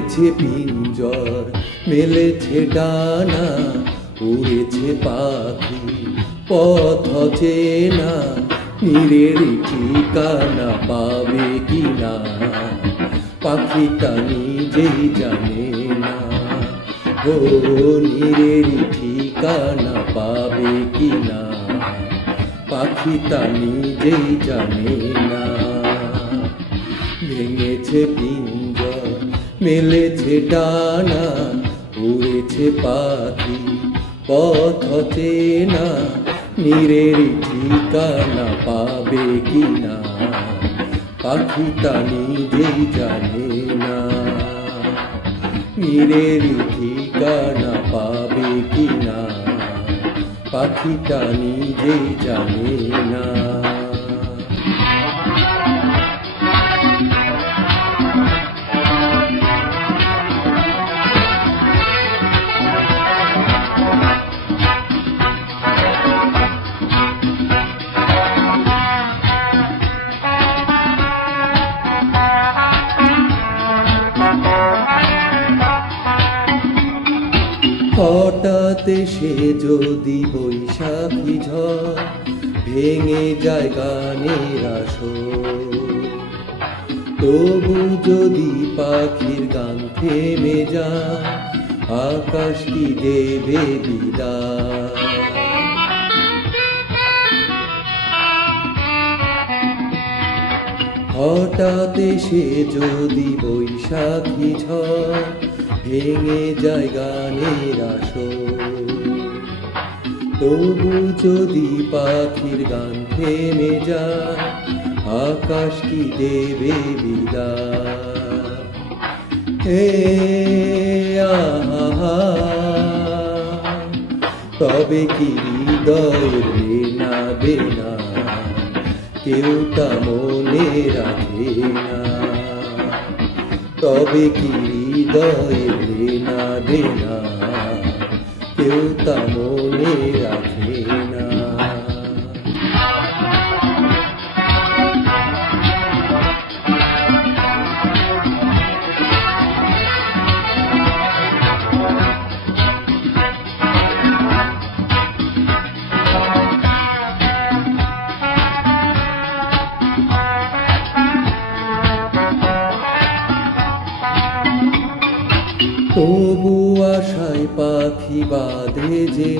ভেঙেছে পিঞ্জর, মেলেছে ডানা, উড়েছে পাখি, পথ চেনা, নীরের ঠিকানা পাবে কিনা? পাখিটা নিজেই জানে না। ও নীরের ঠিকানা পাবে কিনা? পাখিটা নিজেই জানে না। ভেঙেছে পিঞ্জর মেলেছে ডানা, উড়েছে পাখি, পথ চেনা, নীরের ঠিকানা পাবে কিনা? পাখিটা নিজেই জানে না। নীরের ঠিকানা পাবে কিনা? পাখিটা নিজেই জানে না। হঠাৎ সে যদি বৈশাখী ঝড় ভেঙে যায় গানের আসর, তবু যদি পাখির গান থেমে যায় আকাশ কি দেবে বিদায়। হঠাৎ সে যদি বৈশাখী ঝড় ভেঙে যায় গানের আসর তবু যদি পাখির গান থেমে যায়, আকাশ কি দেবে বিদায় তবে কি হৃদয়ের বেনা বেনা কেউ তা মনে রাখে না। তবে কি হৃদয়ে ঘৃণা দেনা কেউ তা মনে তবু আশায় পাখি বাঁধে যে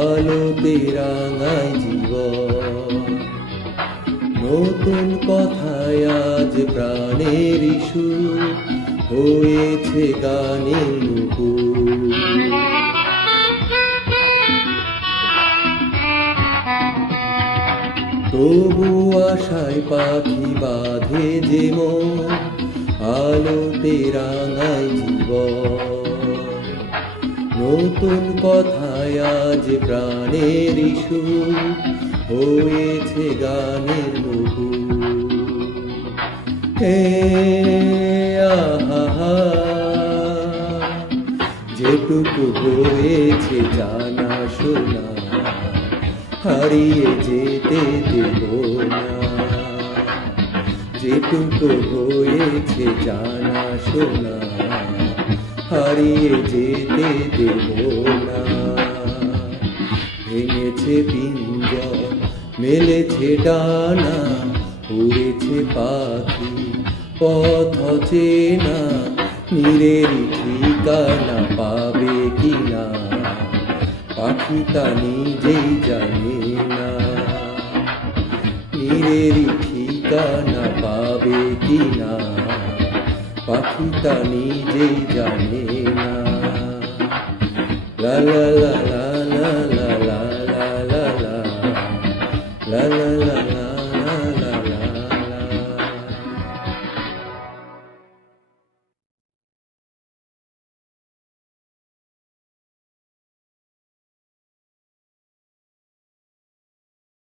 আলোতে রাঙায় জীবন। নতুন কথায় আজ প্রাণের ইস্যু হয়েছে গানের নুপুর। তবু আশায় পাখি বাঁধে যে আলোতে রাঙায় নতুন কথায় আজ প্রাণের ইস্যু হয়েছে গানের মুহু হে আহা যেটুকু হয়েছে জানা শোনা, হারিয়ে যেতে দেব না। যেটুকু হয়েছে জানা শোনা হারিয়ে যেতে দেব না। ভেঙেছে পিঞ্জর, মেলেছে ডানা উড়েছে পাখি, পথ চেনা, নীরের ঠিকানা পাবে কিনা? পাখিটা নিজেই জানে না। নীরের ঠিকানা পাবে কিনা? পাখি তা নিজে জানে না। লা